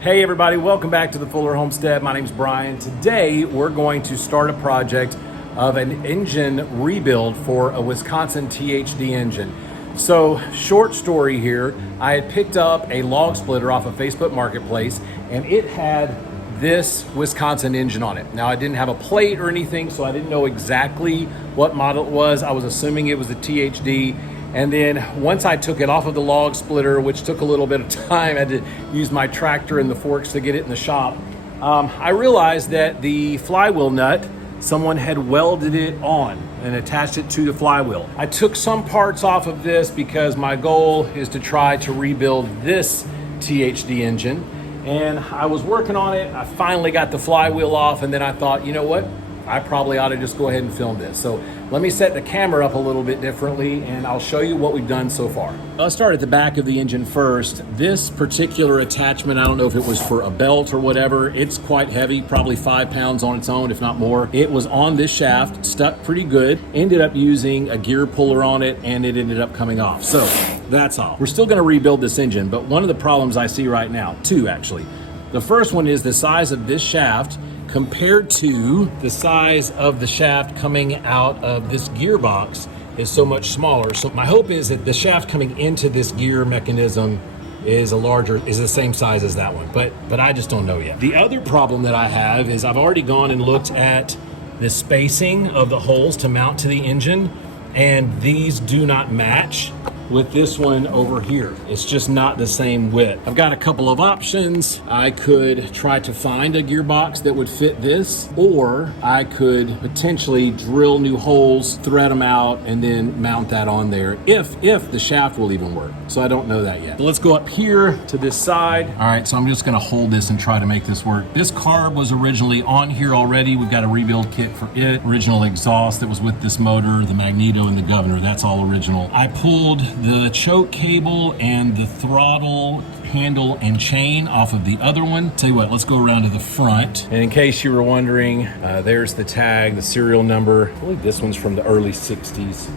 Hey everybody, welcome back to the Fuller Homestead. My name's Brian. Today we're going to start a project of an engine rebuild for a Wisconsin THD engine. So, short story here, I had picked up a log splitter off of Facebook Marketplace and it had this Wisconsin engine on it. Now I didn't have a plate or anything, so I didn't know exactly what model it was. I was assuming it was the THD. And then once I took it off of the log splitter, which took a little bit of time, I had to use my tractor and the forks to get it in the shop. I realized that the flywheel nut, someone had welded it on and attached it to the flywheel. I took some parts off of this because my goal is to try to rebuild this THD engine. And I was working on it. I finally got the flywheel off, and then I thought, you know what? I probably ought to just go ahead and film this. So let me set the camera up a little bit differently and I'll show you what we've done so far. I'll start at the back of the engine first. This particular attachment, I don't know if it was for a belt or whatever, it's quite heavy, probably 5 pounds on its own, if not more. It was on this shaft, stuck pretty good, ended up using a gear puller on it, and it ended up coming off. So that's all. We're still gonna rebuild this engine, but one of the problems I see right now, two actually. The first one is the size of this shaft compared to the size of the shaft coming out of this gearbox is so much smaller. So my hope is that the shaft coming into this gear mechanism is the same size as that one, but I just don't know yet. The other problem that I have is I've already gone and looked at the spacing of the holes to mount to the engine, and these do not match with this one over here. It's just not the same width. I've got a couple of options. I could try to find a gearbox that would fit this, or I could potentially drill new holes, thread them out, and then mount that on there if the shaft will even work. So I don't know that yet. So let's go up here to this side. All right, so I'm just gonna hold this and try to make this work. This carb was originally on here already. We've got a rebuild kit for it. Original exhaust that was with this motor, the magneto and the governor, that's all original. I pulled the choke cable and the throttle handle and chain off of the other one. Tell you what, let's go around to the front. And in case you were wondering, there's the tag, the serial number. I believe this one's from the early 60s,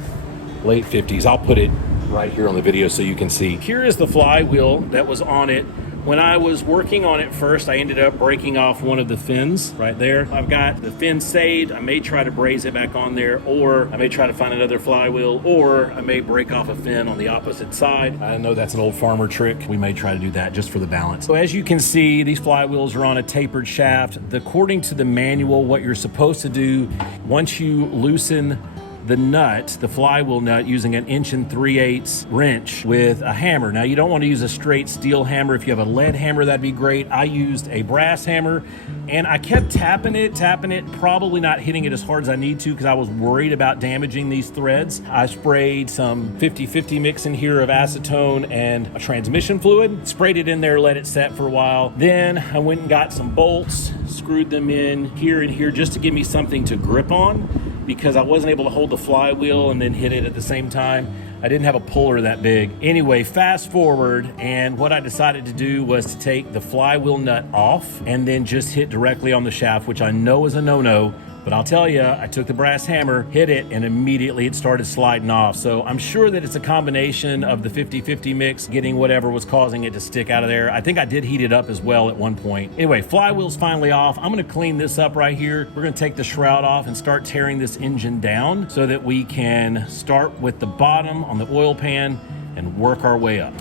late 50s. I'll put it right here on the video so you can see. Here is the flywheel that was on it. When I was working on it first, I ended up breaking off one of the fins right there. I've got the fin saved. I may try to braze it back on there, or I may try to find another flywheel, or I may break off a fin on the opposite side. I know that's an old farmer trick. We may try to do that just for the balance. So as you can see, these flywheels are on a tapered shaft. According to the manual, what you're supposed to do, once you loosen the nut, the flywheel nut, using an 1 3/8" wrench with a hammer. Now you don't want to use a straight steel hammer. If you have a lead hammer, that'd be great. I used a brass hammer and I kept tapping it, probably not hitting it as hard as I need to because I was worried about damaging these threads. I sprayed some 50-50 mix in here of acetone and a transmission fluid, sprayed it in there, let it set for a while. Then I went and got some bolts, screwed them in here and here just to give me something to grip on, because I wasn't able to hold the flywheel and then hit it at the same time. I didn't have a puller that big. Anyway, fast forward, and what I decided to do was to take the flywheel nut off and then just hit directly on the shaft, which I know is a no-no, but I'll tell you, I took the brass hammer, hit it, and immediately it started sliding off. So I'm sure that it's a combination of the 50-50 mix getting whatever was causing it to stick out of there. I think I did heat it up as well at one point. Anyway, flywheel's finally off. I'm gonna clean this up right here. We're gonna take the shroud off and start tearing this engine down so that we can start with the bottom on the oil pan and work our way up.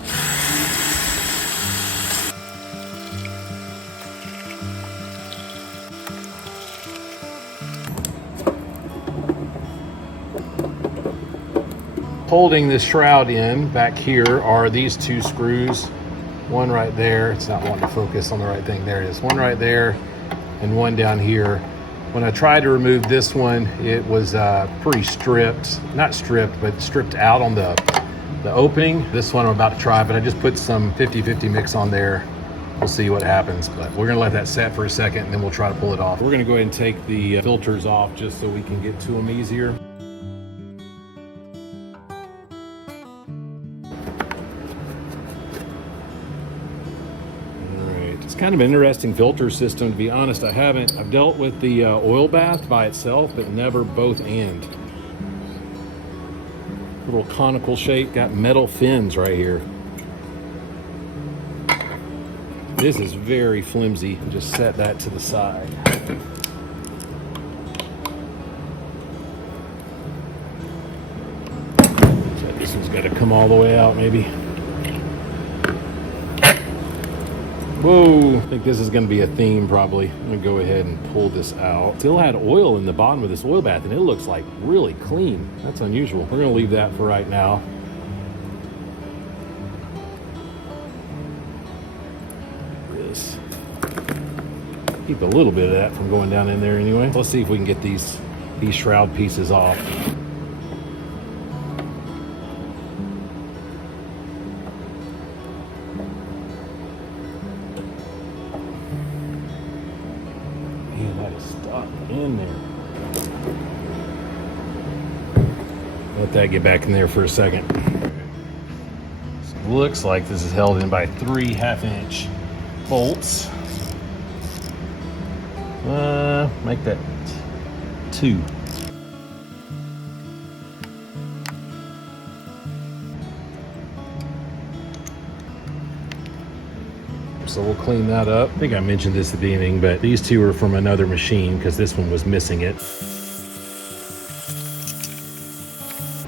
Holding the shroud in back here are these two screws. One right there, it's not wanting to focus on the right thing. There it is, one right there and one down here. When I tried to remove this one, it was pretty stripped, not stripped, but stripped out on the opening. This one I'm about to try, but I just put some 50-50 mix on there. We'll see what happens, but we're gonna let that set for a second and then we'll try to pull it off. We're gonna go ahead and take the filters off just so we can get to them easier. It's kind of an interesting filter system, to be honest. I've dealt with the oil bath by itself, but never both and. Little conical shape, got metal fins right here. This is very flimsy. Just set that to the side. So this one's got to come all the way out, maybe. Whoa, I think this is going to be a theme probably. I'm going to go ahead and pull this out. Still had oil in the bottom of this oil bath, and it looks like really clean. That's unusual. We're going to leave that for right now. This. Keep a little bit of that from going down in there anyway. Let's see if we can get these shroud pieces off. That is stuck in there. Let that get back in there for a second. So looks like this is held in by 3 1/2-inch bolts. Make that 2. So we'll clean that up. I think I mentioned this at the beginning, but these 2 are from another machine because this one was missing it.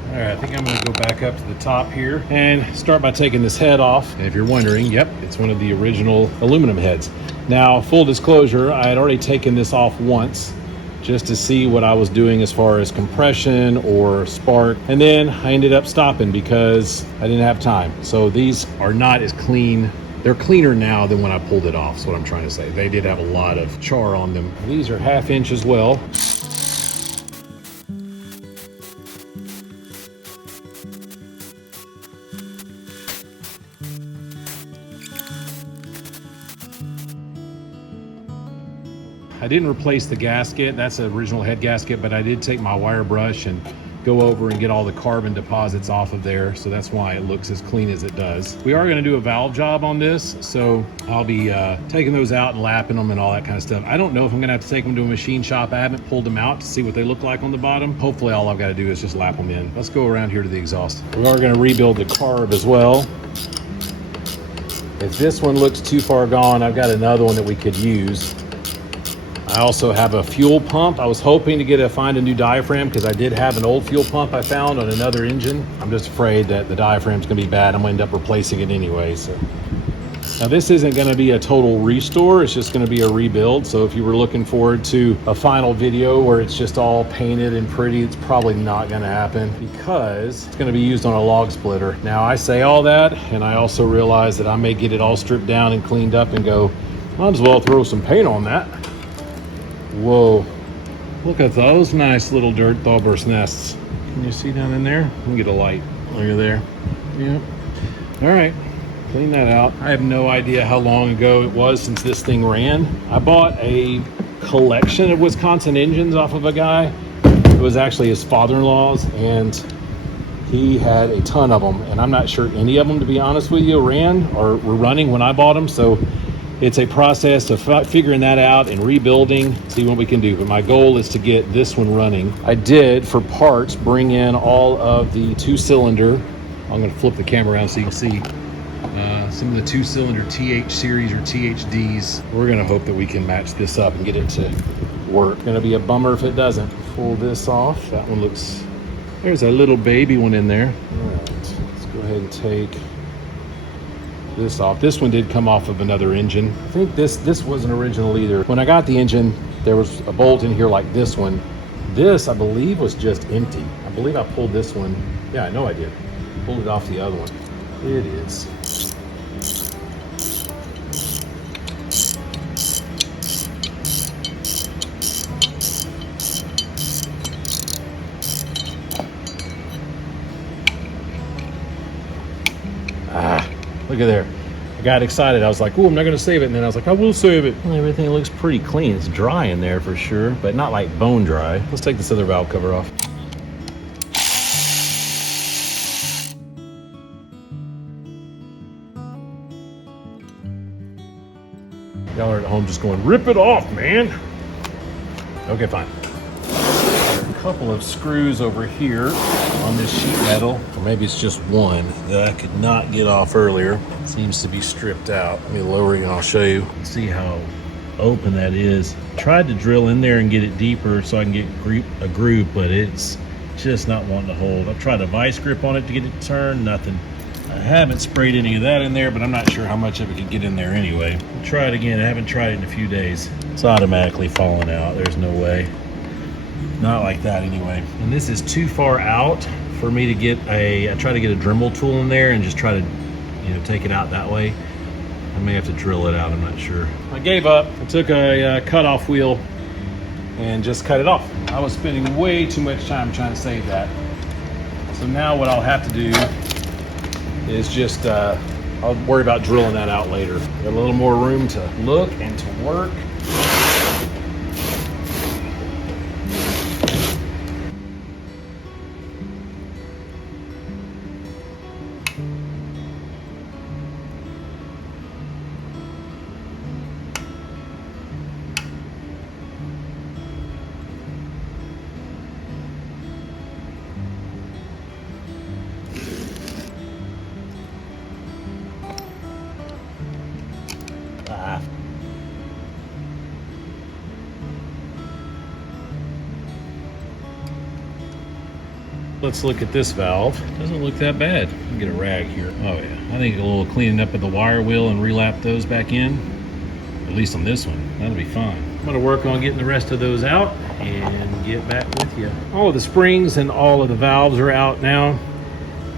All right, I think I'm gonna go back up to the top here and start by taking this head off. And if you're wondering, yep, it's one of the original aluminum heads. Now, full disclosure, I had already taken this off once just to see what I was doing as far as compression or spark. And then I ended up stopping because I didn't have time. So these are not as clean. They're cleaner now than when I pulled it off, is what I'm trying to say. They did have a lot of char on them. These are 1/2-inch as well. I didn't replace the gasket. That's the original head gasket, but I did take my wire brush and go over and get all the carbon deposits off of there. So that's why it looks as clean as it does. We are gonna do a valve job on this. So I'll be taking those out and lapping them and all that kind of stuff. I don't know if I'm gonna have to take them to a machine shop. I haven't pulled them out to see what they look like on the bottom. Hopefully all I've gotta do is just lap them in. Let's go around here to the exhaust. We are gonna rebuild the carb as well. If this one looks too far gone, I've got another one that we could use. I also have a fuel pump. I was hoping to find a new diaphragm because I did have an old fuel pump I found on another engine. I'm just afraid that the diaphragm's gonna be bad. I'm gonna end up replacing it anyway. So now this isn't gonna be a total restore. It's just gonna be a rebuild. So if you were looking forward to a final video where it's just all painted and pretty, it's probably not gonna happen because it's gonna be used on a log splitter. Now I say all that, and I also realize that I may get it all stripped down and cleaned up and go, might as well throw some paint on that. Whoa, look at those nice little dirt thawburst nests. Can you see down in there? Let me get a light. Look at there. Yeah. All right, clean that out. I have no idea how long ago it was since this thing ran. I bought a collection of Wisconsin engines off of a guy. It was actually his father-in-law's, and he had a ton of them. And I'm not sure any of them, to be honest with you, ran or were running when I bought them. So it's a process of figuring that out and rebuilding, see what we can do. But my goal is to get this one running. I did, for parts, bring in all of the 2-cylinder. I'm going to flip the camera around so you can see some of the 2-cylinder TH series or THDs. We're going to hope that we can match this up and get it to work. Going to be a bummer if it doesn't. Pull this off. That one looks, there's a little baby one in there. All right, let's go ahead and take this off. This one did come off of another engine. I think this wasn't original either. When I got the engine, there was a bolt in here like this one. This, I believe, was just empty. I believe I pulled this one. Yeah, I know I did. Pulled it off the other one. It is. Look at there. I got excited. I was like, oh, I'm not going to save it. And then I was like, I will save it. Well, everything looks pretty clean. It's dry in there for sure, but not like bone dry. Let's take this other valve cover off. Y'all are at home just going, rip it off, man. Okay, fine. A couple of screws over here. on this sheet metal, or maybe it's just one that I could not get off earlier. It seems to be stripped out. Let me lower it and I'll show you. See how open that is. Tried to drill in there and get it deeper so I can get a groove, but it's just not wanting to hold. I've tried a vice grip on it to get it to turn, nothing. I haven't sprayed any of that in there, but I'm not sure how much of it could get in there anyway. I'll try it again. I haven't tried it in a few days. It's automatically falling out. There's no way. Not like that anyway. And this is too far out for me to get I try to get a Dremel tool in there and just try to, take it out that way. I may have to drill it out, I'm not sure. I gave up. I took a cutoff wheel and just cut it off. I was spending way too much time trying to save that. So now what I'll have to do is just, I'll worry about drilling that out later. Got a little more room to look and to work. Let's look at this valve. Doesn't look that bad. Let me get a rag here. Oh yeah, I think a little cleaning up of the wire wheel and relap those back in, at least on this one, that'll be fine. I'm gonna work on getting the rest of those out and get back with you. All of the springs and all of the valves are out now.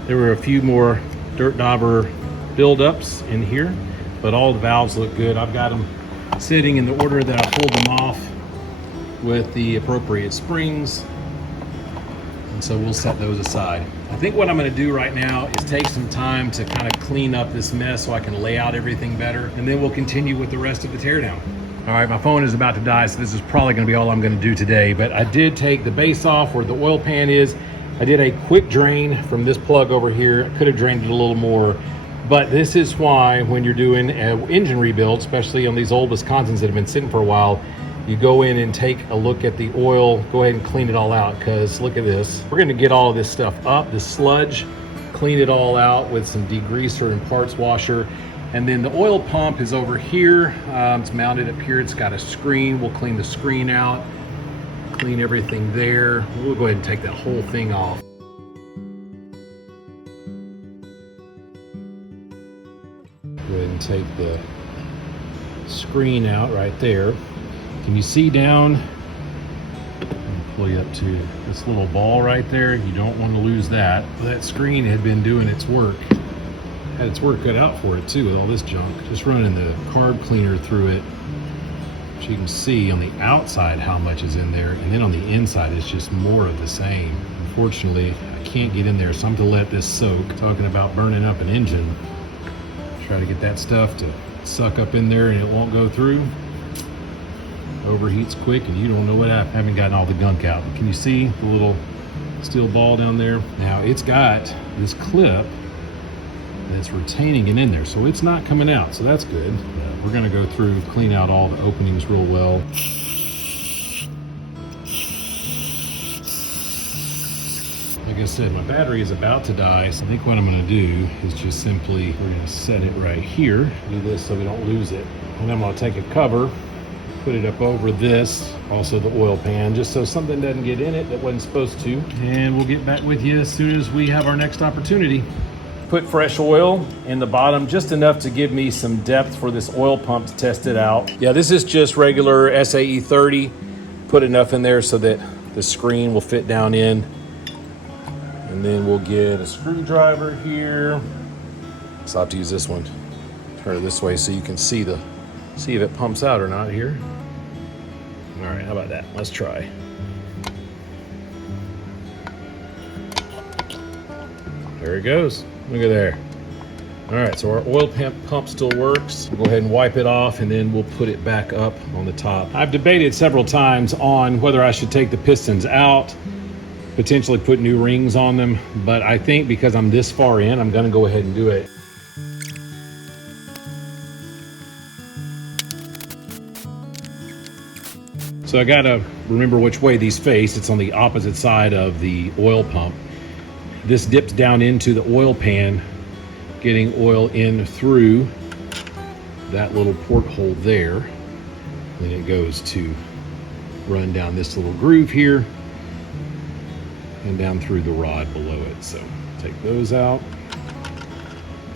There were a few more dirt dauber buildups in here, but all the valves look good. I've got them sitting in the order that I pulled them off with the appropriate springs. And so we'll set those aside. I think what I'm gonna do right now is take some time to kind of clean up this mess so I can lay out everything better, and then we'll continue with the rest of the teardown. All right, my phone is about to die, so this is probably gonna be all I'm gonna do today, but I did take the base off where the oil pan is. I did a quick drain from this plug over here. I could have drained it a little more, but this is why when you're doing an engine rebuild, especially on these old Wisconsins that have been sitting for a while, you go in and take a look at the oil, go ahead and clean it all out, because look at this. We're gonna get all of this stuff up, this sludge, clean it all out with some degreaser and parts washer. And then the oil pump is over here. It's mounted up here, it's got a screen. We'll clean the screen out, clean everything there. We'll go ahead and take that whole thing off. Go ahead and take the screen out right there. Can you see down? Let me pull you up to this little ball right there. You don't want to lose that. That screen had been doing its work. Had its work cut out for it too with all this junk. Just running the carb cleaner through it. So you can see on the outside how much is in there. And then on the inside, it's just more of the same. Unfortunately, I can't get in there, so I'm to let this soak. Talking about burning up an engine. Try to get that stuff to suck up in there and it won't go through. Overheats quick and you don't know what happened. I haven't gotten all the gunk out. Can you see the little steel ball down there? Now it's got this clip that's retaining it in there, so it's not coming out, so that's good. We're gonna go through, clean out all the openings real well. Like I said, my battery is about to die, so I think what I'm gonna do is just simply, we're gonna set it right here. Do this so we don't lose it. And I'm gonna take a cover, put it up over this, also the oil pan, just so something doesn't get in it that wasn't supposed to. And we'll get back with you as soon as we have our next opportunity. Put fresh oil in the bottom, just enough to give me some depth for this oil pump to test it out. Yeah, this is just regular SAE 30. Put enough in there so that the screen will fit down in. And then we'll get a screwdriver here. So I'll have to use this one. Turn it this way so you can see if it pumps out or not here. All right, how about that? Let's try. There it goes. Look at there. All right, so our oil pump still works. We'll go ahead and wipe it off and then we'll put it back up on the top. I've debated several times on whether I should take the pistons out, potentially put new rings on them, but I think because I'm this far in, I'm gonna go ahead and do it. So I gotta remember which way these face. It's on the opposite side of the oil pump. This dips down into the oil pan, getting oil in through that little porthole there. Then it goes to run down this little groove here and down through the rod below it. So take those out.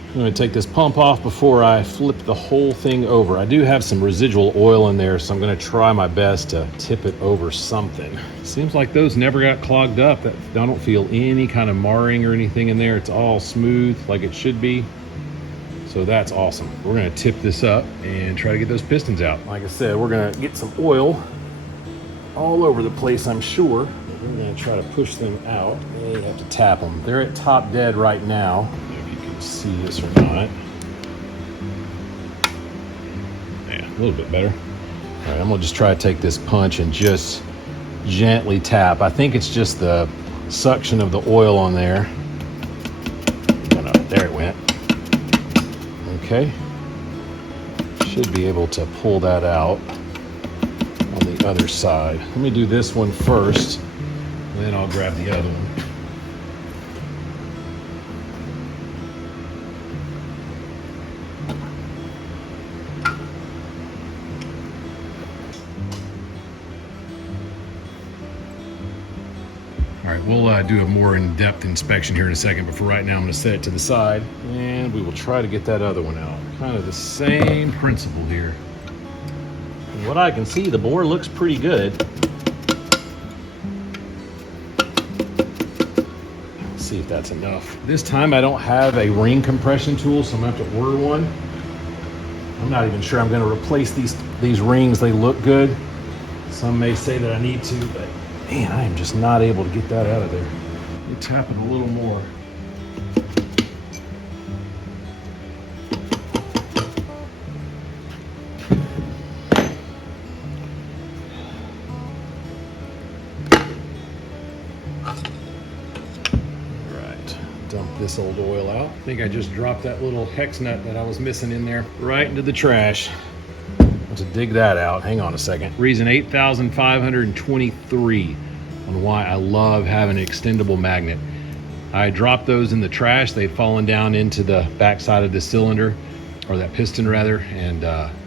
I'm going to take this pump off before I flip the whole thing over. I do have some residual oil in there, so I'm going to try my best to tip it over something. Seems like those never got clogged up. I don't feel any kind of marring or anything in there. It's all smooth like it should be. So that's awesome. We're going to tip this up and try to get those pistons out. Like I said, we're going to get some oil all over the place, I'm sure. We're going to try to push them out. You have to tap them. They're at top dead right now. See this or not. Yeah, a little bit better. All right, I'm gonna just try to take this punch and just gently tap. I think it's just the suction of the oil on there. Oh, no, there it went. Okay. Should be able to pull that out on the other side. Let me do this one first, and then I'll grab the other one. All right, we'll do a more in-depth inspection here in a second, but for right now I'm going to set it to the side and we will try to get that other one out. Kind of the same principle here. From what I can see, the bore looks pretty good. Let's see if that's enough. This time I don't have a ring compression tool, so I'm going to have to order one. I'm not even sure I'm going to replace these rings. They look good. Some may say that I need to, but man, I am just not able to get that out of there. You tap it a little more. Right, dump this old oil out. I think I just dropped that little hex nut that I was missing in there right into the trash. To dig that out, hang on a second. Reason 8,523 on why I love having an extendable magnet. I dropped those in the trash. They'd fallen down into the backside of the cylinder, or that piston rather, and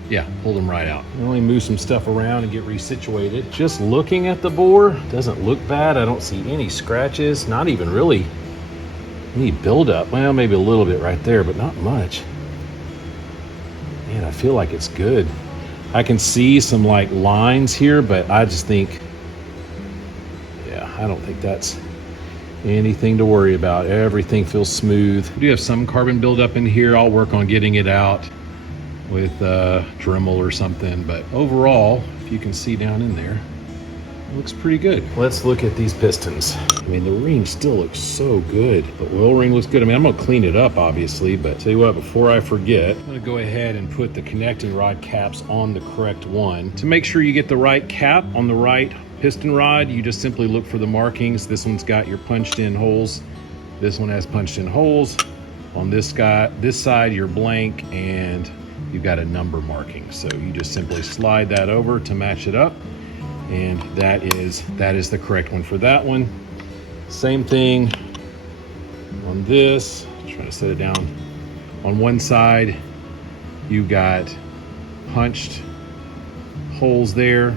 yeah, pulled them right out. Only move some stuff around and get resituated. Just looking at the bore, doesn't look bad. I don't see any scratches, not even really any buildup. Well, maybe a little bit right there, but not much. Man, I feel like it's good. I can see some like lines here, but I just think, yeah, I don't think that's anything to worry about. Everything feels smooth. We do have some carbon buildup in here. I'll work on getting it out with Dremel or something, but overall, if you can see down in there, it looks pretty good. Let's look at these pistons. I mean, the ring still looks so good. The oil ring looks good. I mean, I'm gonna clean it up, obviously, but tell you what, before I forget, I'm gonna go ahead and put the connecting rod caps on the correct one. To make sure you get the right cap on the right piston rod, you just simply look for the markings. This one's got your punched in holes. This one has punched in holes. On this side, you're blank, and you've got a number marking. So you just simply slide that over to match it up. And that is the correct one for that one. Same thing on this. Trying to set it down. On one side, you got punched holes there.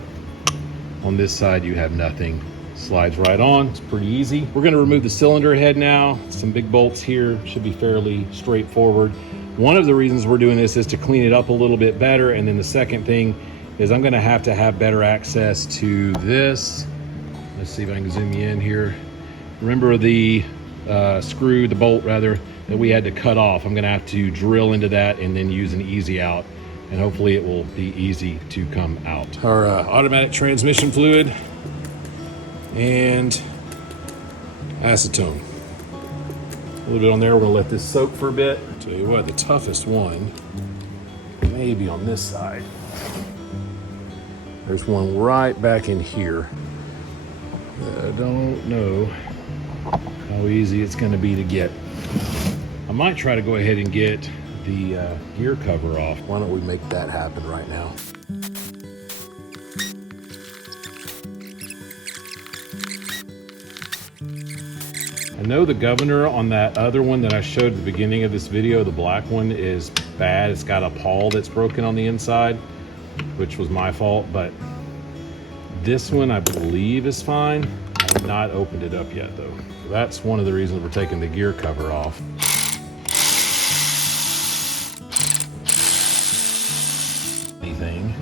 On this side, you have nothing. Slides right on. It's pretty easy. We're going to remove the cylinder head now. Some big bolts here. Should be fairly straightforward. One of the reasons we're doing this is to clean it up a little bit better. And then the second thing is I'm gonna have to have better access to this. Let's see if I can zoom you in here. Remember the screw, the bolt rather, that we had to cut off. I'm gonna have to drill into that and then use an easy out, and hopefully it will be easy to come out. Our automatic transmission fluid and acetone. A little bit on there. We're gonna let this soak for a bit. Tell you what, the toughest one may be on this side. There's one right back in here. I don't know how easy it's going to be to get. I might try to go ahead and get the gear cover off. Why don't we make that happen right now? I know the governor on that other one that I showed at the beginning of this video, the black one, is bad. It's got a pawl that's broken on the inside, which was my fault, but this one I believe is fine. I have not opened it up yet though. So that's one of the reasons we're taking the gear cover off. Anything.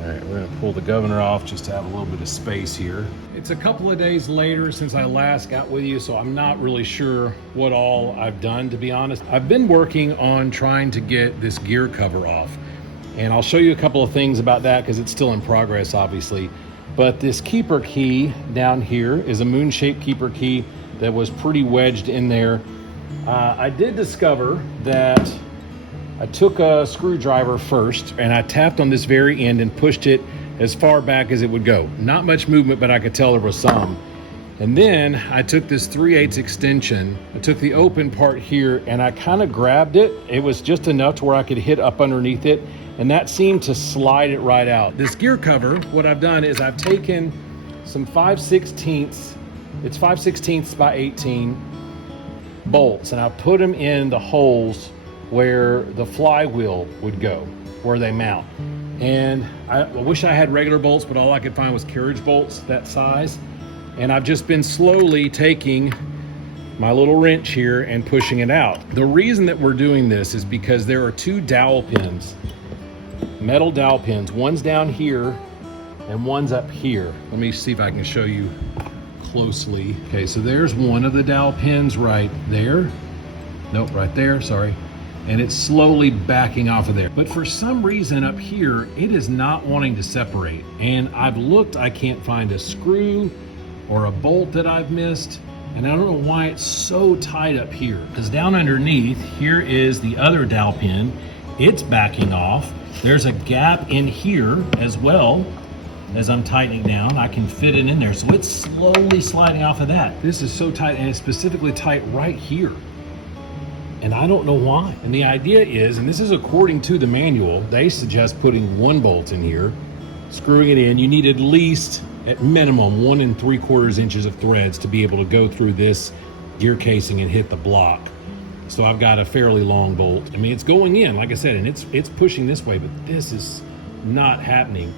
All right, we're gonna pull the governor off just to have a little bit of space here. It's a couple of days later since I last got with you, so I'm not really sure what all I've done, to be honest. I've been working on trying to get this gear cover off, and I'll show you a couple of things about that because it's still in progress, obviously. But this keeper key down here is a moon-shaped keeper key that was pretty wedged in there. I did discover that I took a screwdriver first and I tapped on this very end and pushed it as far back as it would go. Not much movement, but I could tell there was some. And then I took this 3/8 extension, I took the open part here and I kind of grabbed it. It was just enough to where I could hit up underneath it, and that seemed to slide it right out. This gear cover, what I've done is I've taken some 5/16, it's 5/16 by 18 bolts, and I've put them in the holes where the flywheel would go, where they mount. And I wish I had regular bolts, but all I could find was carriage bolts that size. And I've just been slowly taking my little wrench here and pushing it out. The reason that we're doing this is because there are two dowel pins, metal dowel pins. One's down here and one's up here. Let me see if I can show you closely. Okay, so there's one of the dowel pins right there. Nope, right there, sorry. And it's slowly backing off of there. But for some reason up here, it is not wanting to separate. And I've looked, I can't find a screw or a bolt that I've missed. And I don't know why it's so tight up here. Because down underneath, here is the other dowel pin. It's backing off. There's a gap in here as well. As I'm tightening down, I can fit it in there. So it's slowly sliding off of that. This is so tight, and it's specifically tight right here. And I don't know why. And the idea is, and this is according to the manual, they suggest putting one bolt in here, screwing it in. You need at least, at minimum, 1 3/4 inches of threads to be able to go through this gear casing and hit the block. So I've got a fairly long bolt. I mean, it's going in, like I said, and it's pushing this way, but this is not happening.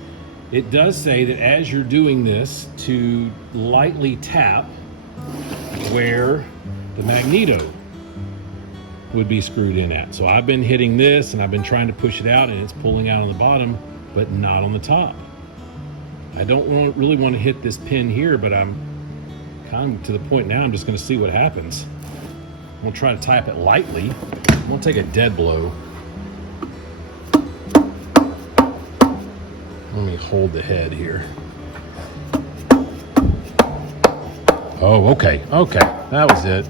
It does say that as you're doing this, to lightly tap where the magneto would be screwed in at. So I've been hitting this and I've been trying to push it out, and it's pulling out on the bottom, but not on the top. I don't really want to hit this pin here, but I'm kind of to the point now I'm just going to see what happens. I'm going to try to tap it lightly. I'm going to take a dead blow. Let me hold the head here. Oh, okay, that was it.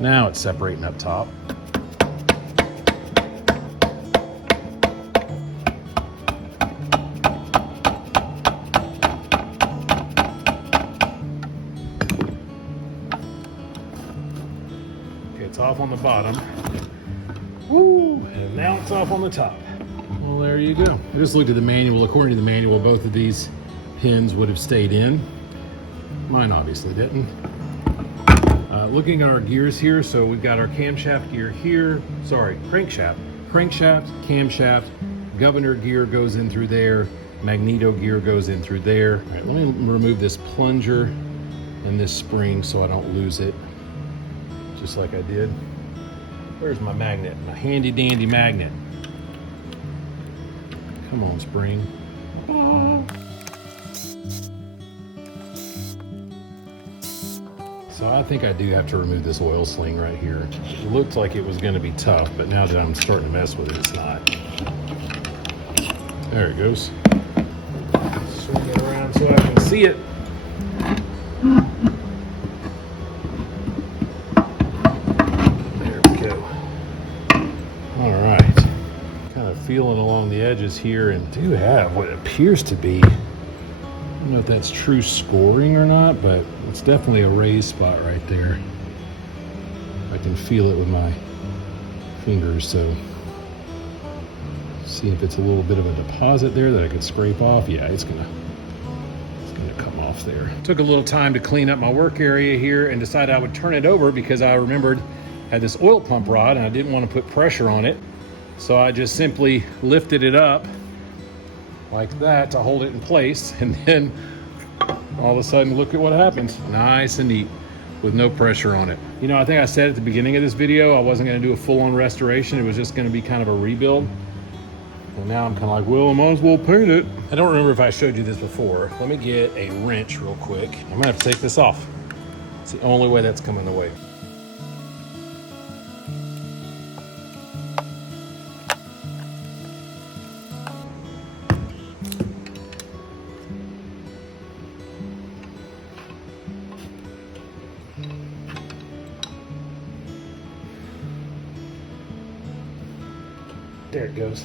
Now it's separating up top. Okay, it's off on the bottom. Woo! And now it's off on the top. Well, there you go. I just looked at the manual. According to the manual, both of these pins would have stayed in. Mine obviously didn't. Looking at our gears here, so we've got our camshaft gear here. Sorry, crankshaft, camshaft, governor gear goes in through there, magneto gear goes in through there. All right, let me remove this plunger and this spring so I don't lose it, just like I did. Where's my magnet? My handy dandy magnet. Come on, spring. So I think I do have to remove this oil sling right here. It looked like it was going to be tough, but now that I'm starting to mess with it, it's not. There it goes. Swing it around so I can see it. There we go. All right. Kind of feeling along the edges here, and do have what appears to be, I don't know if that's true scoring or not, but it's definitely a raised spot right there. I can feel it with my fingers, so see if it's a little bit of a deposit there that I could scrape off. Yeah, it's gonna come off. off there. Took a little time to clean up my work area here and decided I would turn it over because I remembered I had this oil pump rod and I didn't want to put pressure on it. So I just simply lifted it up like that to hold it in place, and then all of a sudden, look at what happens. Nice and neat with no pressure on it. You know, I think I said at the beginning of this video, I wasn't gonna do a full-on restoration. It was just gonna be kind of a rebuild. And now I'm kind of like, well, I might as well paint it. I don't remember if I showed you this before. Let me get a wrench real quick. I'm gonna have to take this off. It's the only way that's coming the way. There it goes.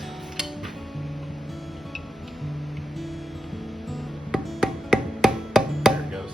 There it goes.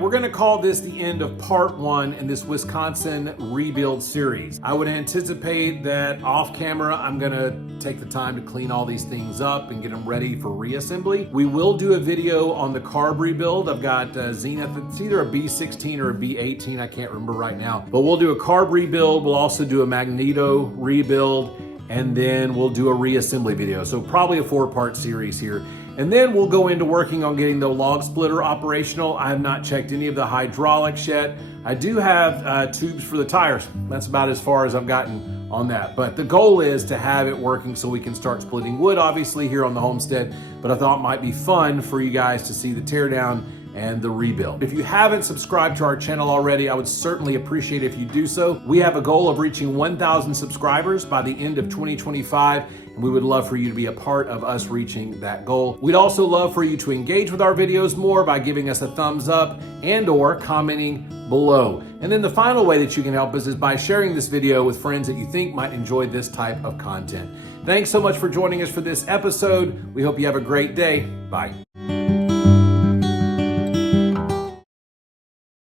We're going to call this the end of part 1 in this Wisconsin rebuild series. I would anticipate that off camera, I'm going to take the time to clean all these things up and get them ready for reassembly. We will do a video on the carb rebuild. I've got Zenith, it's either a B16 or a B18, I can't remember right now. But we'll do a carb rebuild. We'll also do a magneto rebuild, and then we'll do a reassembly video. So probably a 4-part series here. And then we'll go into working on getting the log splitter operational. I have not checked any of the hydraulics yet. I do have tubes for the tires. That's about as far as I've gotten on that. But the goal is to have it working so we can start splitting wood, obviously, here on the homestead. But I thought it might be fun for you guys to see the teardown and the rebuild. If you haven't subscribed to our channel already, I would certainly appreciate it if you do so. We have a goal of reaching 1,000 subscribers by the end of 2025, and we would love for you to be a part of us reaching that goal. We'd also love for you to engage with our videos more by giving us a thumbs up and or commenting below. And then the final way that you can help us is by sharing this video with friends that you think might enjoy this type of content. Thanks so much for joining us for this episode. We hope you have a great day. Bye.